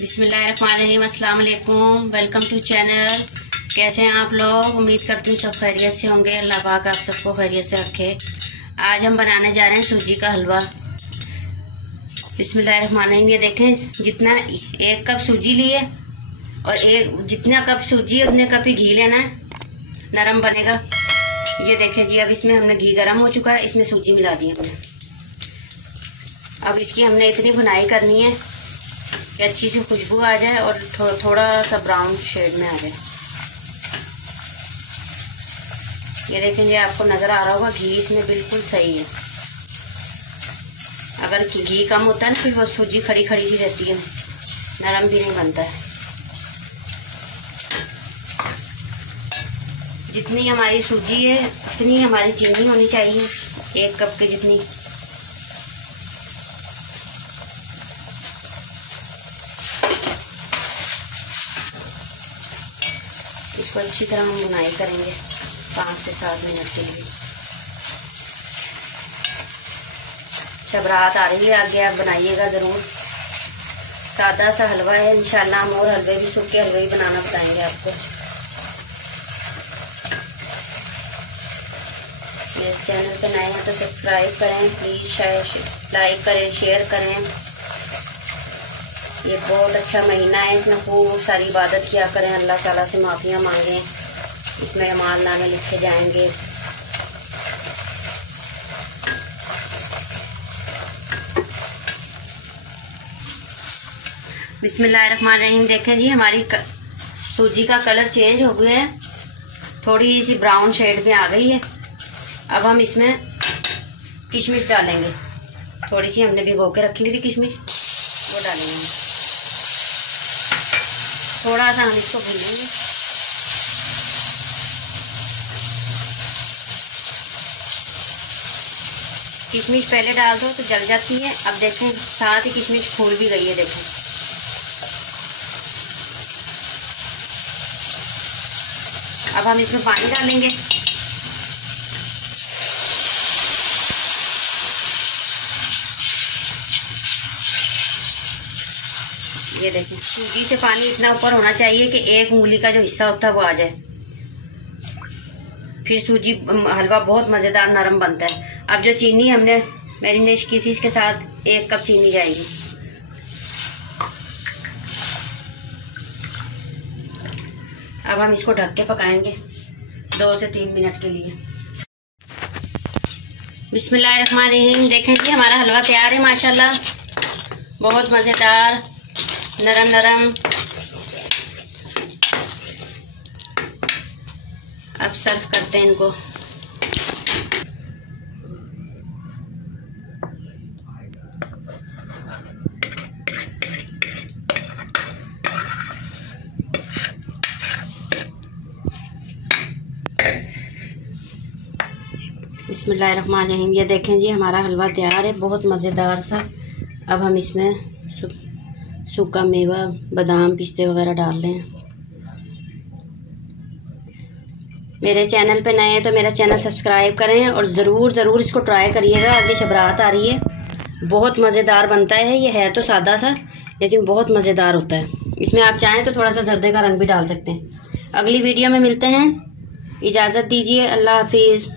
बिस्मिल्लाहिर्रहमानिर्रहीम, अस्सलाम वालेकुम। Welcome to channel. कैसे हैं आप लोग? उम्मीद करती हूँ सब खैरियत से होंगे। अल्लाह पाक आप सबको खैरियत से रखे। आज हम बनाने जा रहे हैं सूजी का हलवा। बिस्मिल्लाहिर्रहमानिर्रहीम। ये देखें, जितना 1 कप सूजी लिए और जितना कप सूजी है उतने कप ही घी लेना है, नरम बनेगा। ये देखें जी, अब इसमें हमने घी गर्म हो चुका है, इसमें सूजी मिला दी हमने। अब इसकी हमने इतनी भुनाई करनी है कि अच्छी सी खुशबू आ जाए और थोड़ा सा ब्राउन शेड में आ जाए। ये देखें, ये आपको नज़र आ रहा होगा, घी इसमें बिल्कुल सही है। अगर घी कम होता है ना, फिर वो सूजी खड़ी खड़ी सी रहती है, नरम भी नहीं बनता है। जितनी हमारी सूजी है उतनी हमारी चीनी होनी चाहिए, 1 कप के जितनी। इसको अच्छी तरह हम बुनाई करेंगे 5 से 7 मिनट के लिए। शबरात आ रही है आगे, आप बनाइएगा ज़रूर। सादा सा हलवा है, इंशाल्लाह हम और हलवे भी, सूखे हलवे भी बनाना बताएंगे आपको। मेरे चैनल पे नए हैं तो सब्सक्राइब करें प्लीज़, लाइक करें, शेयर करें। ये बहुत अच्छा महीना है, इसमें खूब सारी इबादत किया करें, अल्लाह ताला से माफ़ियाँ मांगें। इसमें अमाल नामे लिखे जाएंगे। बिस्मिल्लाहिर्रहमानिर्रहीम। देखें जी, हमारी सूजी का कलर चेंज हो गया है, थोड़ी सी ब्राउन शेड में आ गई है। अब हम इसमें किशमिश डालेंगे। थोड़ी सी हमने भिगो के रखी हुई थी किशमिश, वो डालेंगे। थोड़ा सा हम इसको भूनेंगे। किशमिश पहले डाल दो तो जल जाती है। अब देखें, साथ ही किशमिश फूल भी गई है, देखें। अब हम इसमें पानी डालेंगे। ये देखें, सूजी से पानी इतना ऊपर होना चाहिए कि 1 उंगली का जो हिस्सा होता है वो आ जाए, फिर सूजी हलवा बहुत मज़ेदार नरम बनता है। अब जो चीनी हमने मैरिनेट की थी, इसके साथ 1 कप चीनी जाएगी। अब हम इसको ढक के पकाएंगे 2 से 3 मिनट के लिए। बिस्मिल्लाहिर्रहमानिर्रहीम। देखें जी, हमारा हलवा तैयार है माशाल्लाह, बहुत मज़ेदार, नरम नरम। अब सर्व करते हैं इनको। बिस्मिल्लाहिर्रहमानिर्रहीम। ये देखें जी, हमारा हलवा तैयार है, बहुत मज़ेदार सा। अब हम इसमें सूखा मेवा, बादाम, पिस्ते वगैरह डाल रहे हैं। मेरे चैनल पे नए हैं तो मेरा चैनल सब्सक्राइब करें और ज़रूर इसको ट्राई करिएगा। आगे शबरात आ रही है, बहुत मज़ेदार बनता है। ये है तो सादा सा, लेकिन बहुत मज़ेदार होता है। इसमें आप चाहें तो थोड़ा सा जर्दे का रंग भी डाल सकते हैं। अगली वीडियो में मिलते हैं, इजाज़त दीजिए, अल्लाह हाफिज़।